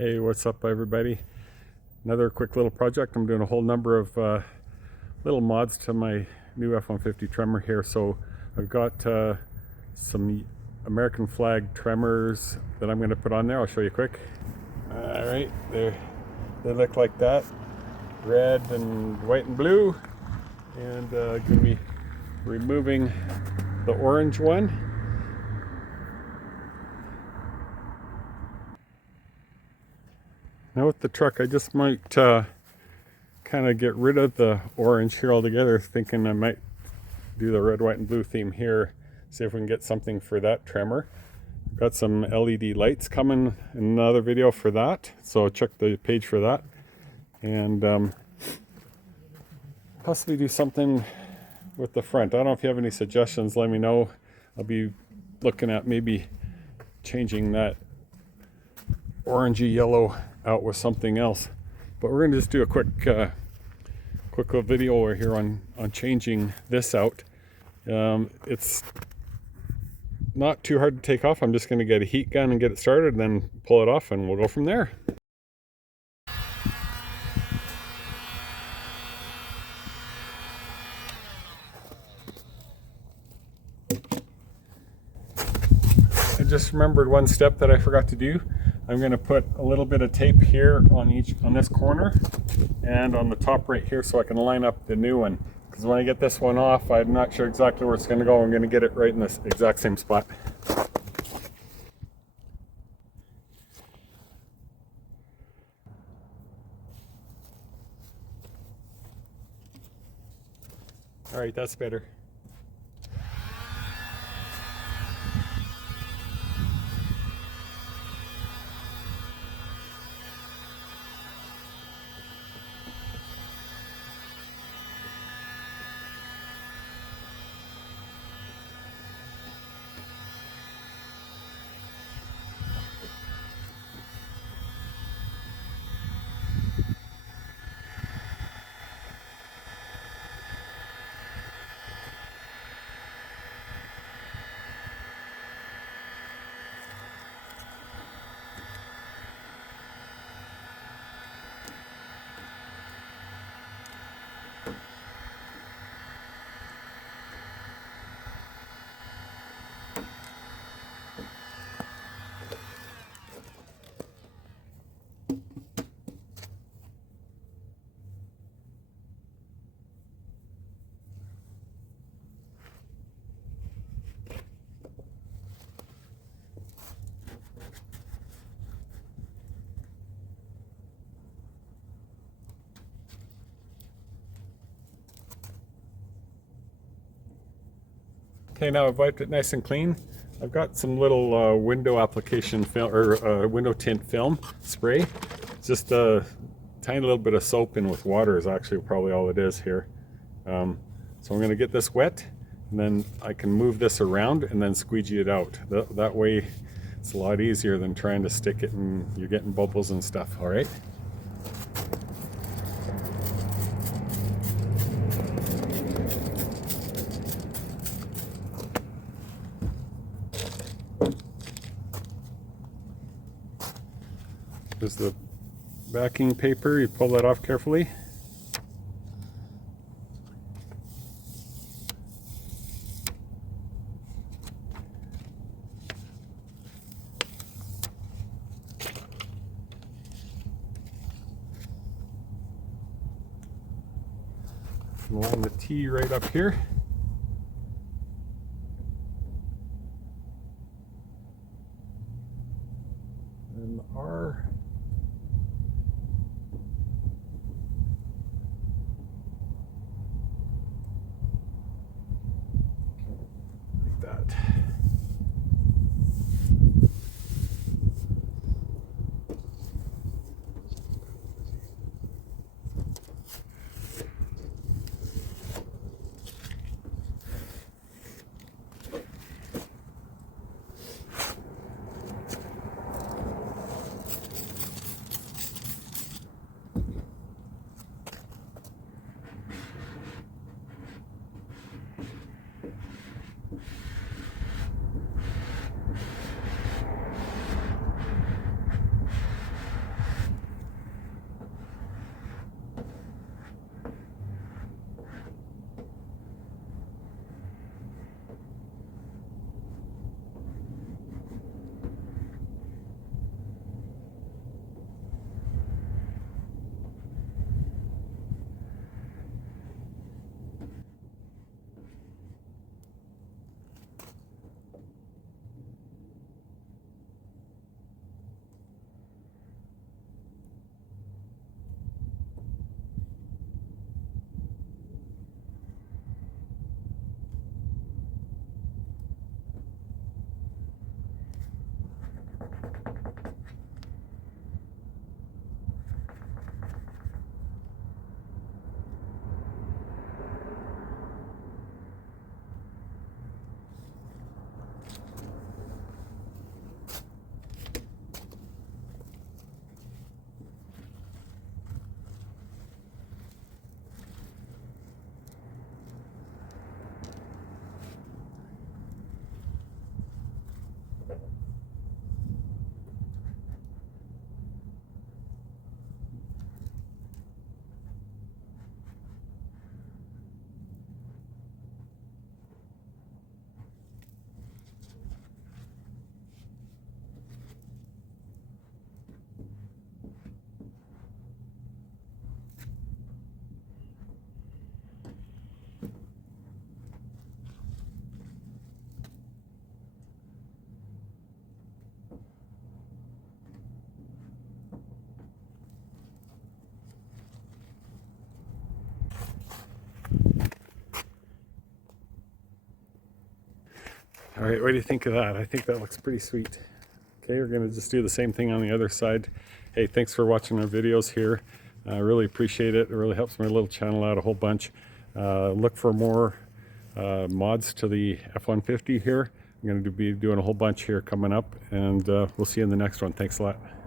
Hey, what's up everybody? Another quick little project. I'm doing a whole number of little mods to my new F-150 Tremor here. So I've got some American flag Tremors that I'm going to put on there. I'll show you quick. Alright, they look like that. Red and white and blue. And going to be removing the orange one. Now with the truck, I just might kind of get rid of the orange here altogether, thinking I might do the red, white, and blue theme here, see if we can get something for that Tremor. Got some LED lights coming in another video for that, so check the page for that. And possibly do something with the front. I don't know if you have any suggestions, let me know. I'll be looking at maybe changing that orangey yellow out with something else, but we're going to just do a quick little video over here on changing this out. It's not too hard to take off. I'm just going to get a heat gun and get it started and then pull it off and we'll go from there. I just remembered one step that I forgot to do. I'm going to put a little bit of tape here on this corner and on the top right here so I can line up the new one. Because when I get this one off, I'm not sure exactly where it's going to go. I'm going to get it right in this exact same spot. Alright, that's better. Okay, now I've wiped it nice and clean. I've got some little window application film or window tint film spray. Just a tiny little bit of soap in with water is actually probably all it is here. So I'm going to get this wet and then I can move this around and then squeegee it out. That way it's a lot easier than trying to stick it and you're getting bubbles and stuff, all right? There's the backing paper, you pull that off carefully. Line the T right up here. And the R. Like that. All right, what do you think of that? I think that looks pretty sweet. Okay, we're gonna just do the same thing on the other side. Hey, thanks for watching our videos here. I really appreciate it. It really helps my little channel out a whole bunch. Look for more mods to the F-150 here. I'm going to be doing a whole bunch here coming up, and we'll see you in the next one. Thanks a lot.